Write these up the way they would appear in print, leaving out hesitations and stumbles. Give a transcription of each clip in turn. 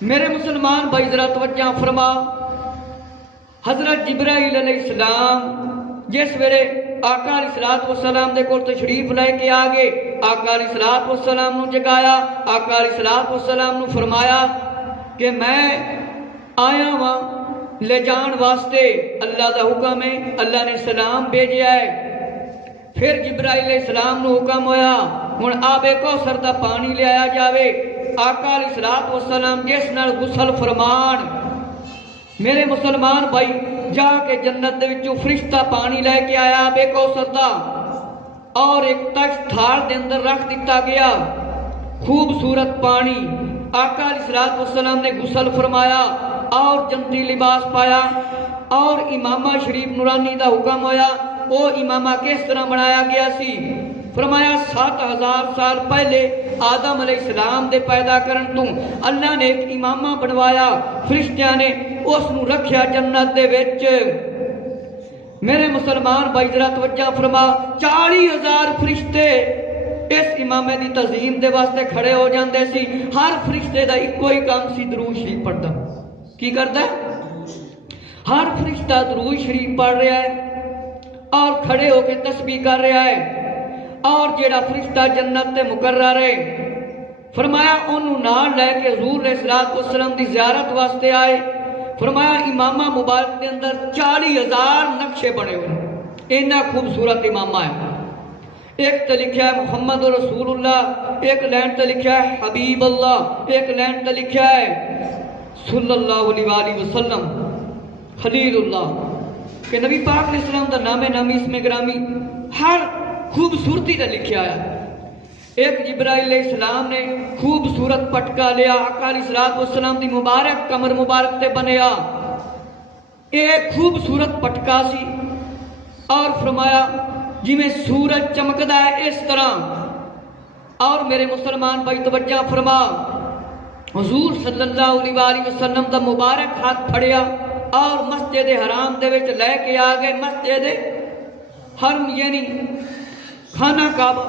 میرے مسلمان بھائی ذرا توجہ فرما، حضرت جبرائیل علیہ السلام جس ویلے آقا علیہ الصلوۃ والسلام دے کول تشریف لے کے آ گئے، آقا علیہ الصلوۃ والسلام نو جگایا، آقا علیہ الصلوۃ والسلام نو فرمایا کہ میں آیا ہاں لے جان واسطے، اللہ دا حکم ہے، اللہ نے سلام بھیجیا ہے۔ پھر جبرائیل علیہ السلام نو حکم ہویا ہن آب کوثر دا پانی لے آیا جاوے۔ آقا علیہ الصلوۃ والسلام جس نال غسل فرمان، میرے مسلمان بھائی جا کے جنت دے وچوں فرشتہ پانی لے کے آیا بے کوثر دا، اور ایک تشت تھال دے اندر رکھ دیتا گیا، خوبصورت پانی۔ آقا علیہ الصلوۃ والسلام نے غسل فرمایا اور جنتی لباس پایا، اور امامہ شریف نورانی دا حکم ہویا۔ وہ امامہ کس طرح بنایا گیا سی؟ فرمایا 7000 سال پہلے آدم علیہ السلام دے پیدا کرن تو اللہ نے ایک امامہ بنوایا، فرشتیاں نے اس نو رکھیا جنت دے وچ۔ میرے مسلمان بھائی ذرا توجہ فرما، 40000 فرشتے اس امامے دی تعظیم دے واسطے کھڑے ہو جاندے سی۔ ہر فرشتے دا ایک کوئی کام سی درود شریف پڑھدا۔ کی کردا ہے؟ ہر فرشتہ درود شریف پڑھ رہا ہے اور کھڑے ہو کے تسبیح کر رہا ہے، اور جیڑا فرشتہ جنت تے مقرر ہے، فرمایا انہوں نال لے کے حضور علیہ الصلوۃ والسلام دی زیارت واسطے آئے۔ فرمایا امامہ مبارک دے اندر 40000 نقشے بنے ہوئے، اتنا خوبصورت امامہ ہے۔ ایک تے لکھا ہے محمد رسول اللہ، ایک لائن تے لکھا ہے حبیب اللہ، ایک لائن تے لکھا ہے صلی اللہ علیہ وآلہ وسلم خلیل اللہ، کہ نبی پاک علیہ السلام دا نام نامی اسم گرامی ہر خوبصورتی دا لکھا ہے۔ ایک جبرائیل علیہ السلام نے خوبصورت پٹکا لیا، آقا علیہ الصلوۃ والسلام دی مبارک کمر مبارک تے بنیا، ایک خوبصورت پٹکا سی، اور فرمایا جی میں سورج چمکدا ہے اس طرح۔ اور میرے مسلمان بھائی توجہ فرما، حضور صلی اللہ علیہ وآلہ وسلم دا مبارک ہاتھ پھڑیا اور مسجد حرام دے وچ لے کے آ گئے، مسجد حرم یعنی خانہ کعبہ۔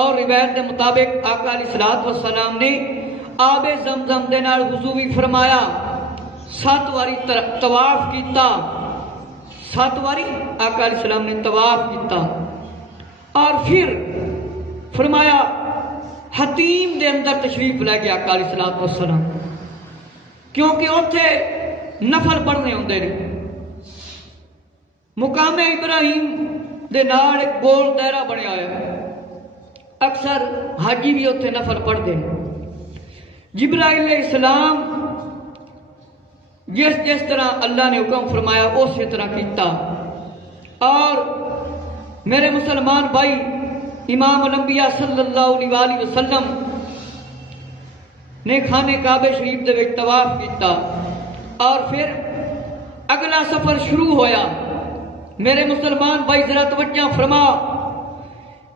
اور روایت کے مطابق آقا علیہ الصلوۃ والسلام نے آب زمزم دے نال وضو بھی فرمایا، 7 واری طواف کیتا، 7 واری آقا علیہ السلام نے طواف کیتا، اور پھر فرمایا حتیم دے اندر تشریف لے گیا آقا علیہ الصلوۃ والسلام، کیونکہ اوتھے نفل پڑھنے ہوندے نے۔ مقام ابراہیم دے نال ایک گول دائرہ بنیا ہے، اکثر حاجی بھی اتنے نفل پڑھتے ہیں۔ جبرائیل علیہ السلام جس طرح اللہ نے حکم فرمایا اسی طرح کیتا، اور میرے مسلمان بھائی امام الانبیاء صلی اللہ علیہ وآلہ وسلم نے خانے کعبہ شریف دے وچ طواف کیتا، اور پھر اگلا سفر شروع ہویا۔ میرے مسلمان بھائی ذرا توجہ فرما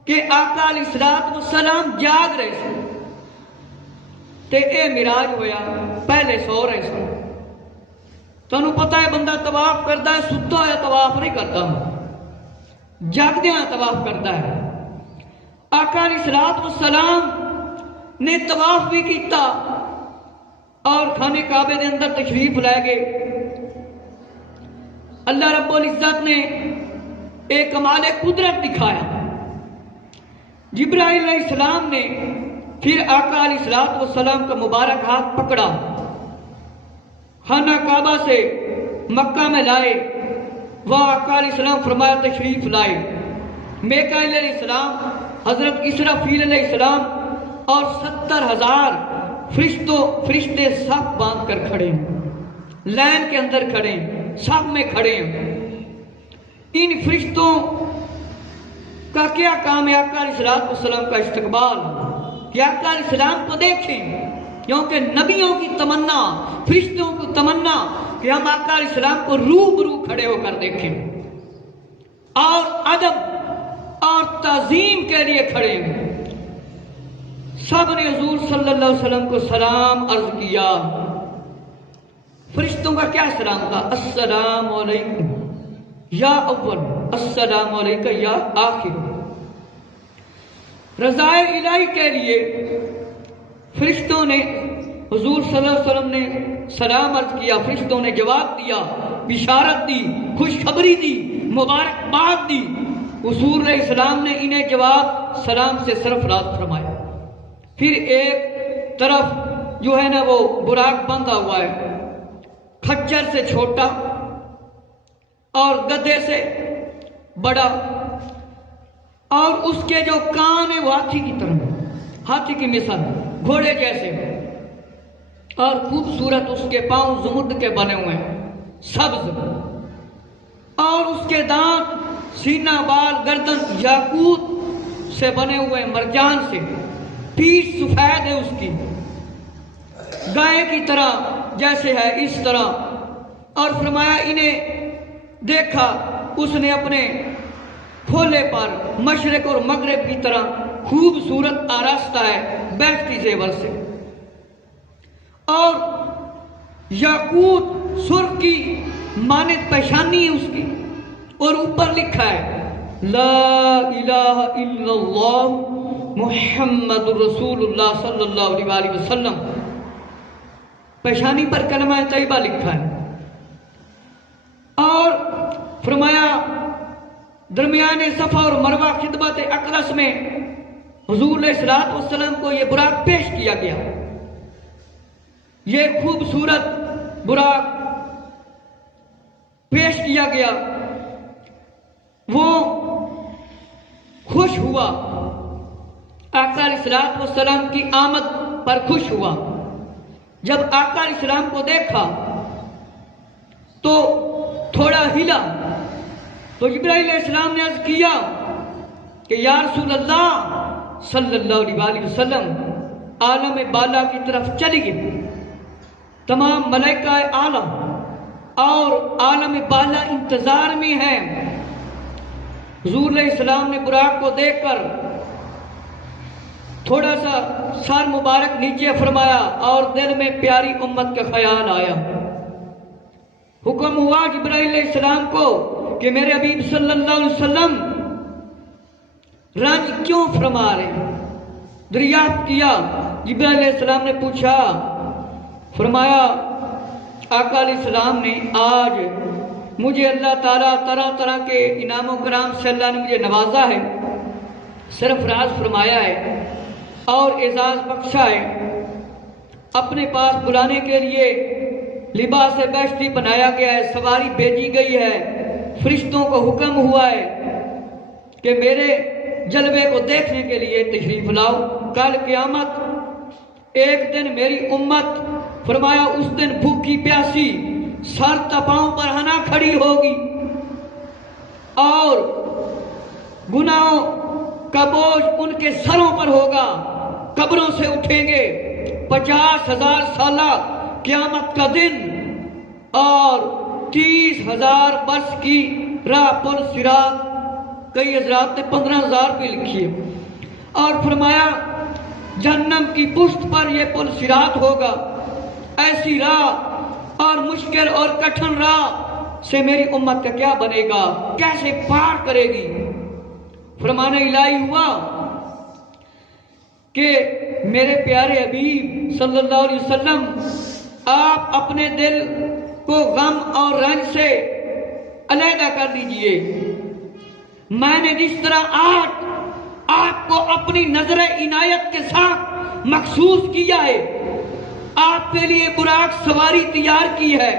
کہ آقا علیہ الصلوۃ والسلام جاگ رہے سن تے اے معراج ہویا، پہلے سو رہے سن۔ تانوں پتہ ہے بندہ طواف کرتا ہے، ستا ہوا طواف نہیں کرتا، جاگدیاں طواف کرتا ہے۔ آقا علیہ الصلوۃ والسلام نے طواف بھی کیتا اور خانے کعبے دے اندر تشریف لے گئے۔ اللہ رب العزت نے ایک کمال قدرت دکھایا۔ جبرائیل علیہ السلام نے پھر آقا علیہ الصلوۃ والسلام کا مبارک ہاتھ پکڑا، خانہ کعبہ سے مکہ میں لائے، وہ آقا علیہ السلام فرمایا تشریف لائے۔ میکائیل علیہ السلام، حضرت اسرافیل علیہ السلام اور 70,000 فرشتے سب باندھ کر کھڑے ہیں، لائن کے اندر کھڑے ہیں، سب میں کھڑے ہیں۔ ان فرشتوں کا کیا کام ہے؟ آقا علیہ الصلوۃ والسلام کا استقبال، کہ آقا علیہ السلام کو دیکھیں، کیونکہ نبیوں کی تمنا، فرشتوں کی تمنا کہ ہم آقا علیہ السلام کو روبرو کھڑے ہو کر دیکھیں، اور ادب اور تعظیم کے لیے کھڑے ہیں۔ سب نے حضور صلی اللہ علیہ وسلم کو سلام عرض کیا۔ فرشتوں کا کیا سلام تھا؟ السلام علیکم یا اول، السلام علیکم یا آخر۔ رضائے الہی کے لیے فرشتوں نے حضور صلی اللہ علیہ وسلم نے سلام عرض کیا، فرشتوں نے جواب دیا، بشارت دی، خوشخبری دی، مبارکباد دی۔ حضور علیہ السلام نے انہیں جواب سلام سے سرفراز فرمایا۔ پھر ایک طرف جو ہے نا وہ براق بندھا ہوا ہے، کھچر سے چھوٹا اور گدھے سے بڑا، اور اس کے جو کان ہیں وہ ہاتھی کی طرح، ہاتھی کی مثال، گھوڑے جیسے، اور خوبصورت اس کے پاؤں زمرد کے بنے ہوئے ہیں، سبز، اور اس کے دانت، سینہ، بال، گردن یاقوت سے بنے ہوئے ہیں، مرجان سے، پیٹھ سفید ہے اس کی، گائے کی طرح جیسے ہے اس طرح۔ اور فرمایا انہیں دیکھا، اس نے اپنے کھولے پر مشرق اور مغرب کی طرح خوبصورت آراستہ ہے بیشتی زیور سے، اور یاقوت سرخ کی مانند پیشانی ہے اس کی، اور اوپر لکھا ہے لا الہ الا اللہ محمد رسول اللہ صلی اللہ علیہ وآلہ وسلم۔ پیشانی پر کلمہ طیبہ لکھا ہے، اور فرمایا درمیان صفا اور مروہ خطبت اقدس میں حضور علیہ الصلوۃ والسلام کو یہ براق پیش کیا گیا۔ یہ خوبصورت براق پیش کیا گیا، وہ خوش ہوا، آقا علیہ الصلوۃ والسلام کی آمد پر خوش ہوا۔ جب آقا علیہ السلام کو دیکھا تو تھوڑا ہلا، تو جبرائیل علیہ السلام نے عرض کیا کہ یا رسول اللہ صلی اللہ علیہ وآلہ وسلم، عالم بالا کی طرف چلیے، تمام ملائکہ اعلیٰ اور عالم بالا انتظار میں ہیں۔ حضور علیہ السلام نے براق کو دیکھ کر تھوڑا سا سر مبارک نیچے فرمایا، اور دل میں پیاری امت کا خیال آیا۔ حکم ہوا جبرائیل علیہ السلام کو کہ میرے حبیب صلی اللہ علیہ وسلم رنج کیوں فرما رہے؟ دریافت کیا، جبرائیل علیہ السلام نے پوچھا، فرمایا آقا علیہ السلام نے آج مجھے اللہ تعالیٰ طرح طرح کے انعام و کرام سے اللہ نے مجھے نوازا ہے، سرفراز فرمایا ہے اور اعزاز بخشا ہے، اپنے پاس بلانے کے لیے لباس بیشتی بنایا گیا ہے، سواری بھیجی گئی ہے، فرشتوں کو حکم ہوا ہے کہ میرے جلوے کو دیکھنے کے لیے تشریف لاؤ۔ کل قیامت ایک دن میری امت، فرمایا اس دن بھوکی پیاسی سر تپاؤں پر ہنا کھڑی ہوگی، اور گناہوں کا بوجھ ان کے سروں پر ہوگا، قبروں سے اٹھیں گے، 50,000 سالہ قیامت کا دن، اور 30,000 برس کی راہ پل صراط، کئی حضرات نے 15,000 پہ لکھی ہے، اور فرمایا جہنم کی پشت پر یہ پل صراط ہوگا۔ ایسی راہ اور مشکل اور کٹھن راہ سے میری امت کا کیا بنے گا، کیسے پار کرے گی؟ فرمان الہی ہوا کہ میرے پیارے حبیب صلی اللہ علیہ وسلم، آپ اپنے دل کو غم اور رنج سے علیحدہ کر دیجئے۔ میں نے جس طرح آج آپ کو اپنی نظر عنایت کے ساتھ مخصوص کیا ہے، آپ کے لیے براق سواری تیار کی ہے،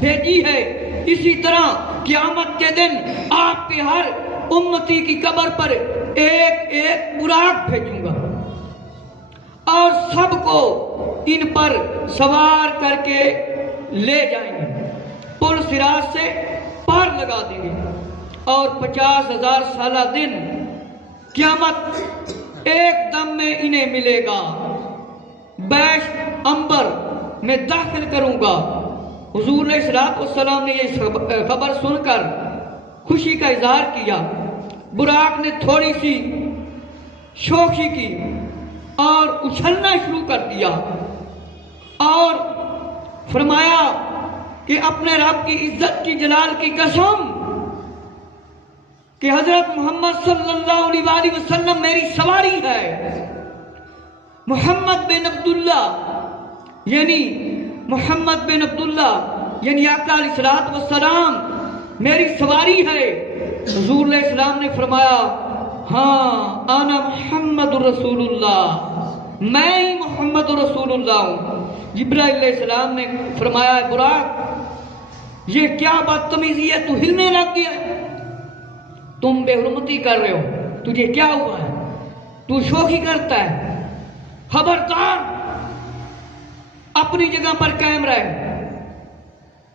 بھیجی ہے، اسی طرح قیامت کے دن آپ کے ہر امتی کی قبر پر ایک ایک براق بھیجوں گا، اور سب کو ان پر سوار کر کے لے جائیں گے، پل صراط سے پار لگا دیں گے، اور 50,000 سالہ دن قیامت ایک دم میں انہیں ملے گا، بیش انبر میں داخل کروں گا۔ حضور علیہ الصلوۃ والسلام نے یہ خبر سن کر خوشی کا اظہار کیا۔ براق نے تھوڑی سی شوخی کی اور اچھلنا شروع کر دیا، اور فرمایا کہ اپنے رب کی عزت کی جلال کی قسم کہ حضرت محمد صلی اللہ علیہ وآلہ وسلم میری سواری ہے، محمد بن عبداللہ یعنی محمد بن عبداللہ یعنی آقا علیہ الصلوۃ والسلام میری سواری ہے۔ حضور علیہ السلام نے فرمایا ہاں انا محمد رسول اللہ، میں ہی محمد رسول اللہ ہوں۔ جبرائیل علیہ السلام نے فرمایا براق یہ کیا بدتمیزی ہے، تو ہلنے لگ گیا، تم بے حرمتی کر رہے ہو، تجھے کیا ہوا ہے، تو شوخی کرتا ہے، خبردار اپنی جگہ پر قائم رہے۔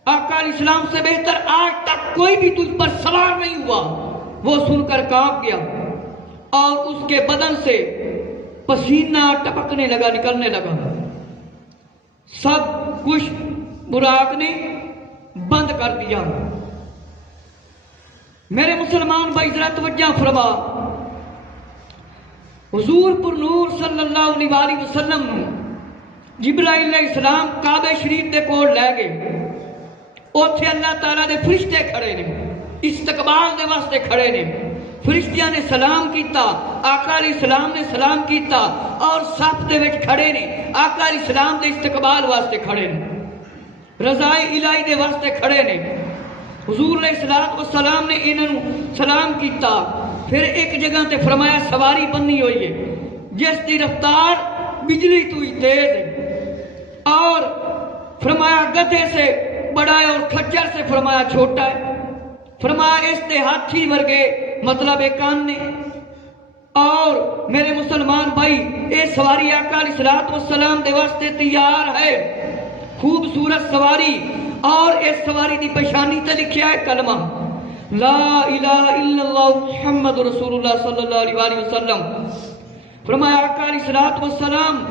آقا علیہ السلام سے بہتر آج تک کوئی بھی تجھ پر سوار نہیں ہوا۔ وہ سن کر کانپ گیا اور اس کے بدن سے پسینہ ٹپکنے لگا، نکلنے لگا۔ سب کچھ براق نے بند کر دیا۔ میرے مسلمان بھائی ذرا توجہ فرما، حضور پر نور صلی اللہ علیہ وسلم جبرائیل علیہ السلام کعبہ شریف دے کول لے گئے۔ اوتھے اللہ تعالیٰ دے فرشتے کھڑے نے، استقبال دے واسطے کھڑے نے۔ فرشتیاں نے سلام کیتا، آقا علیہ السلام نے سلام کیتا اور صف دے وچ کھڑے نے، آقا علیہ السلام دے استقبال واسطے کھڑے نے، رضائے الہی دے واسطے کھڑے نے۔ حضور علیہ السلام نے انہوں سلام کیتا، پھر ایک جگہ تے فرمایا سواری بننی ہوئی ہے جس دی رفتار بجلی تو ہی تیز ہے، اور فرمایا گدھے سے بڑا ہے اور کھچر سے فرمایا چھوٹا ہے، فرمایا اس دے ہاتھی ورگے مطلب ایک کان نے۔ اور میرے مسلمان بھائی اے سواری آقا علیہ السلام دے واسطے تیار ہے، خوبصورت سواری، اور اس سواری دی پیشانی تے لکھیا ہے کلمہ لا الہ الا اللہ محمد رسول اللہ صلی اللہ علیہ وسلم۔ فرمایا آقا علیہ السلام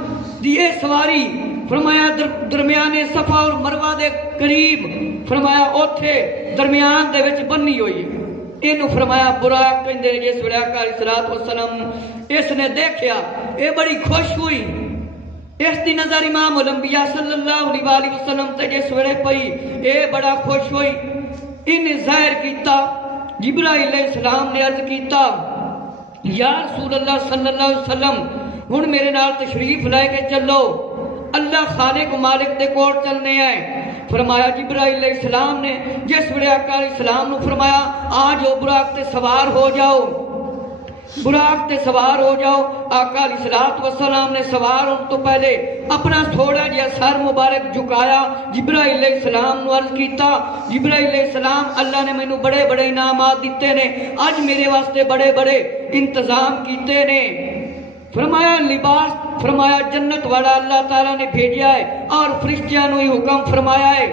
دی اے سواری فرمایا درمیان صفا اور مروہ دے قریب فرمایا اوتھے درمیان دے وچ بننی ہوئی، اینو فرمایا براق کہندے نے۔ جس ویلے آقا علیہ السلام اس نے دیکھیا اے بڑی خوش ہوئی، اس دی نظر امام الانبیاء صلی اللہ علیہ وسلم تے جس ویلے پئی اے بڑا خوش ہوئی۔ انہیں ظاہر کیتا، جبرائیل علیہ السلام نے عرض کیتا یا رسول اللہ صلی اللہ علیہ وسلم ہن میرے نال تشریف لے کے چلو، اللہ خالق مالک دے کول چلنے آئے۔ فرمایا جبرائیل علیہ السلام نے جس ویلے آقا علیہ السلام نے فرمایا آ جاؤ براق تے سوار ہو جاؤ، براق تے سوار ہو جاؤ۔ آقا علیہ السلام نے سوار ہونے تو پہلے اپنا تھوڑا جہا سر مبارک جھکایا، جبرائیل علیہ السلام نے عرض کیتا جبرائیل علیہ السلام اللہ نے مینوں بڑے بڑے انعامات دیتے نے، اج میرے واسطے بڑے بڑے انتظام کیتے نے۔ فرمایا لباس فرمایا جنت والا اللہ تعالیٰ نے بھیجا ہے، اور فرشتیاں نو ہی حکم فرمایا ہے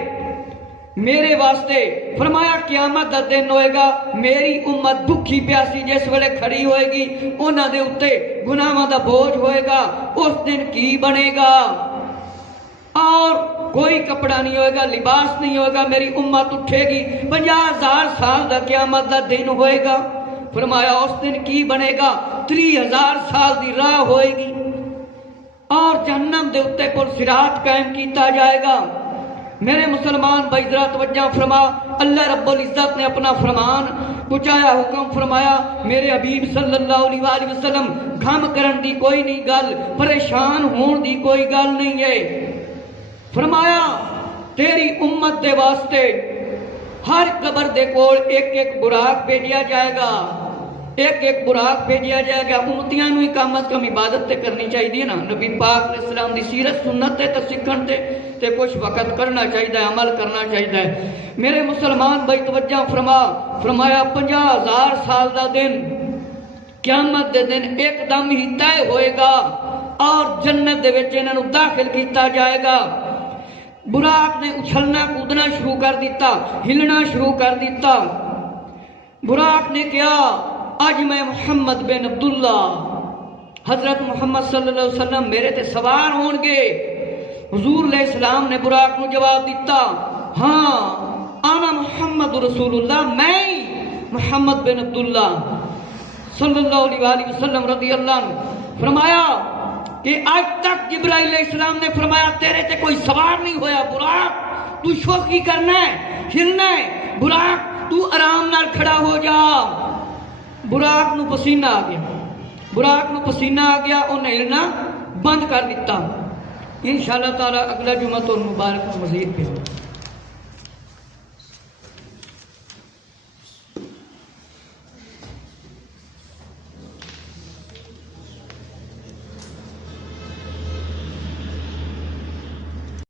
میرے واسطے۔ فرمایا قیامت دا دن ہوئے گا، میری امت بھوکی پیاسی جس ویلے کھڑی ہوئے گی، انہاں دے اُتے گناہاں دا بوجھ ہوئے گا، اس دن کی بنے گا؟ اور کوئی کپڑا نہیں ہوئے گا، لباس نہیں ہوئے گا، میری امت اٹھے گی، 50,000 سال دا قیامت دا دن ہوئے گا۔ فرمایا اس دن کی بنے گا؟ 30,000 سال دی راہ ہوئے گی، اور جہنم دے اُتے پر صراط قائم کیتا جائے گا۔ میرے مسلمان بھائی ذرا توجہ فرما، اللہ رب العزت نے اپنا فرمان پہنچایا، حکم فرمایا میرے حبیب صلی اللہ علیہ وسلم غم کرن دی کوئی نہیں گل، پریشان ہون دی کوئی گل نہیں ہے۔ فرمایا تیری امت دے واسطے ہر قبر دے کول ایک ایک براق بھیجیا جائے گا، ایک ایک براق بھیجیا جائے گا۔ امتیاں نو ہی کم از کم عبادت تے کرنی چاہیے نا، نبی پاک علیہ السلام دی سیرت سنت تے سیکھن تے کچھ وقت کرنا چاہیے، عمل کرنا چاہیے۔ میرے مسلمان بھائی توجہ فرما، فرمایا 50,000 سال دا دن قیامت دے دن ایک دم ہی طے ہوئے گا، اور جنت دے وچ انہاں نو داخل کیتا جائے گا۔ براق نے اچھلنا کودنا شروع کر دیتا، ہلنا شروع کر دیتا۔ براق نے کیا آج میں محمد بن عبداللہ حضرت محمد صلی اللہ علیہ وسلم میرے تے سوار ہون گے۔ حضور علیہ السلام نے براق نو جواب دیتا ہاں انا محمد رسول اللہ، میں محمد بن عبداللہ صلی اللہ علیہ وسلم رضی اللہ عنہ۔ فرمایا کہ آج تک جبرائیل علیہ السلام نے فرمایا تیرے تے کوئی سوار نہیں ہویا، براق تو شوخی کرنا ہے، ہلنا ہے، براق تو آرام نال کھڑا ہو جا۔ براق نو پسینہ آ گیا، براق نو پسینہ آ گیا، انہیں ہلنا بند کر دیتا۔ انشاءاللہ تعالی اگلا جمعہ تو مبارک مزید پہ ہو.